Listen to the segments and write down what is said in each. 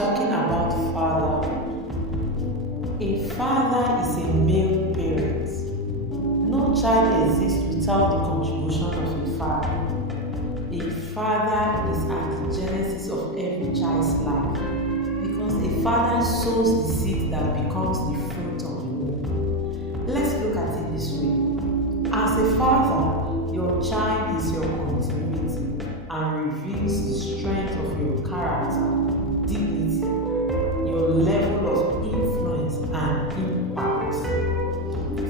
talking about fatherhood. A father is a male parent. No child exists without the contribution of a father. A father is at the genesis of every child's life because a father sows the seed that becomes the fruit of the womb. Let's look at it this way. As a father, your child is your continuity and reveals the strength of your character, dignity, your level of influence and impact.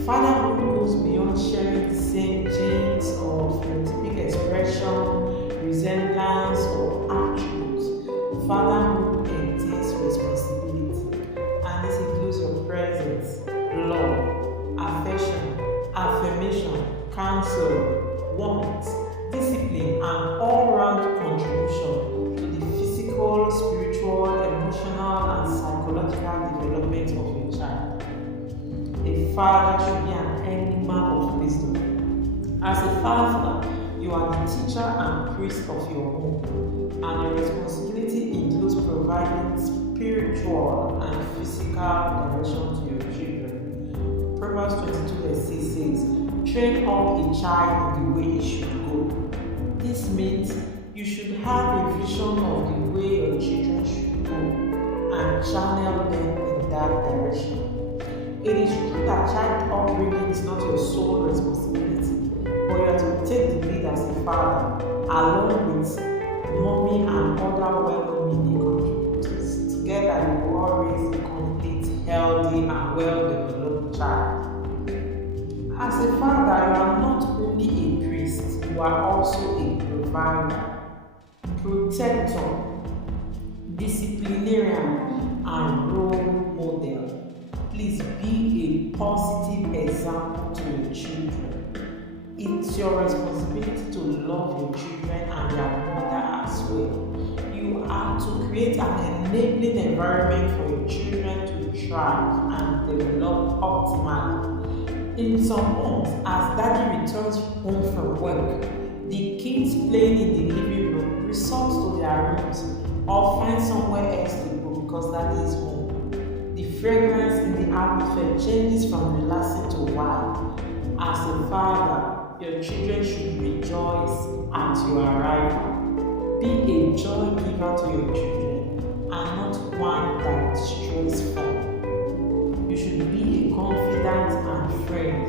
Fatherhood goes beyond sharing the same genes of phenotypic expression, resemblance, or attributes. Fatherhood entails responsibility, and this includes your presence, love, affirmation, counsel, warmth, discipline, and all-round contribution to the physical, spiritual, emotional, and psychological development of your child. A father should be an enigma of wisdom. As a father, you are the teacher and priest of your home, and your responsibility includes providing spiritual and physical direction to your children. Proverbs 22:6 says, "Train up a child in the way he should go." This means you should have a vision of the way your children should go and channel them in that direction. It is true that child upbringing is not your sole responsibility, but you have to take the lead as a father, along with mommy and other well-meaning contributors. Together, you will all raise a complete, healthy, and well-developed child. As a father, you are not only a priest, you are also a provider, protector, disciplinarian, and role model. Please be a positive example to your children. It's your responsibility to love your children and their mother as well. You are to create an enabling environment for your children to thrive and develop optimally. In some homes, as daddy returns home from work, the kids playing in the living room resort to their rooms or find somewhere else to go because daddy is home. The fragrance in the atmosphere changes from relaxing to wild. As a father, your children should rejoice at your arrival. Be a joy giver to your children and not one that destroys fun. You should be a confidant and friend.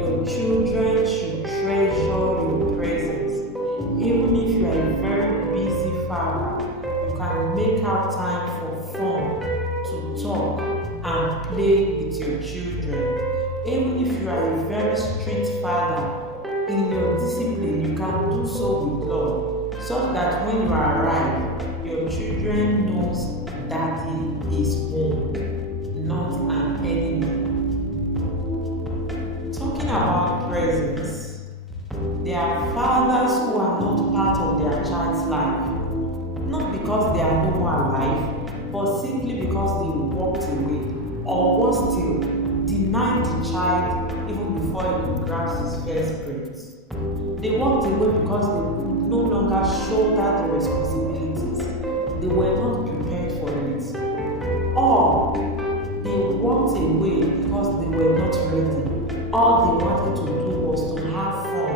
Your children should treasure your presence. Even if you are a very busy father, you can make out time for fun, to talk, and play with your children. Even if you are a very strict father, in your discipline you can do so with love, such that when you arrive, your children knows daddy is home, not an enemy. Talking about presence, there are fathers who are not part of their child's life, not because they are no more alive, but simply because they walked away, or worse still, denied the child even before he could grasp his first breath. They walked away because they could no longer shoulder the responsibilities. They were not prepared for it. Or they walked away because they were not ready. All they wanted to do was to have fun.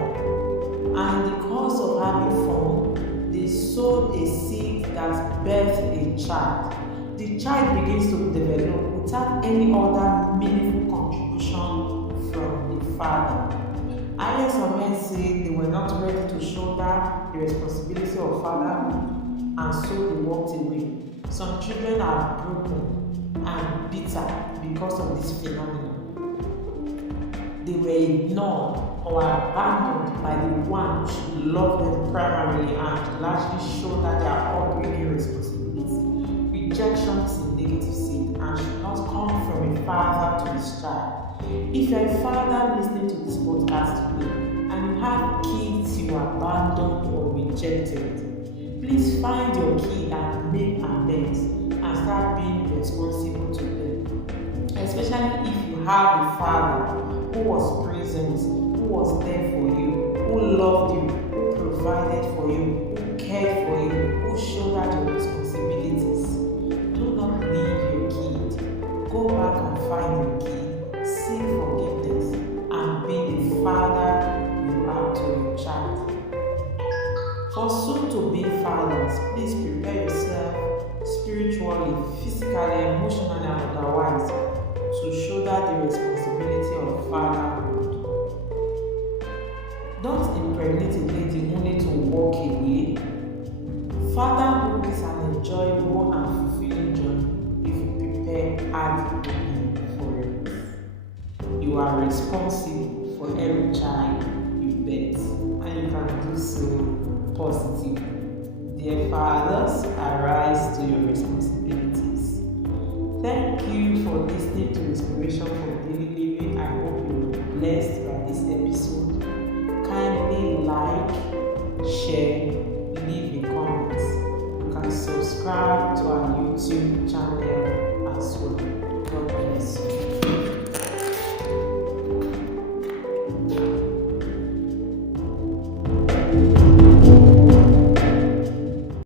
And in the course of having fun, they sowed a seed that birthed a child. The child begins to develop without any other meaningful contribution from the father. I heard some men say they were not ready to shoulder the responsibility of fatherhood, and so they walked away. Some children are broken and bitter because of this phenomenon. They were ignored or abandoned by the one who should love them primarily and largely shoulder their upbringing responsibility. Rejection is a negative seed and should not come from a father to his child. If you're a father listening to this podcast today and you have kids you abandoned or rejected, please find your kid and make amends and start being responsible to them. Especially if you have a father who was present, who was there for you, who loved you, who provided for you, who cared for you, who shouldered your responsibilities. Don't physically, emotionally, and otherwise, to shoulder the responsibility of fatherhood. Don't impregnate a lady only to walk away. Fatherhood is an enjoyable and fulfilling journey if you prepare adequately for it. You are responsible for every child you bear, and you can do so positively. Dear fathers, arise to your responsibilities. Thank you for listening to Inspiration for Daily Living. I hope you were blessed by this episode. Kindly like, share, leave a comment. You can subscribe to our YouTube channel as well. God bless you.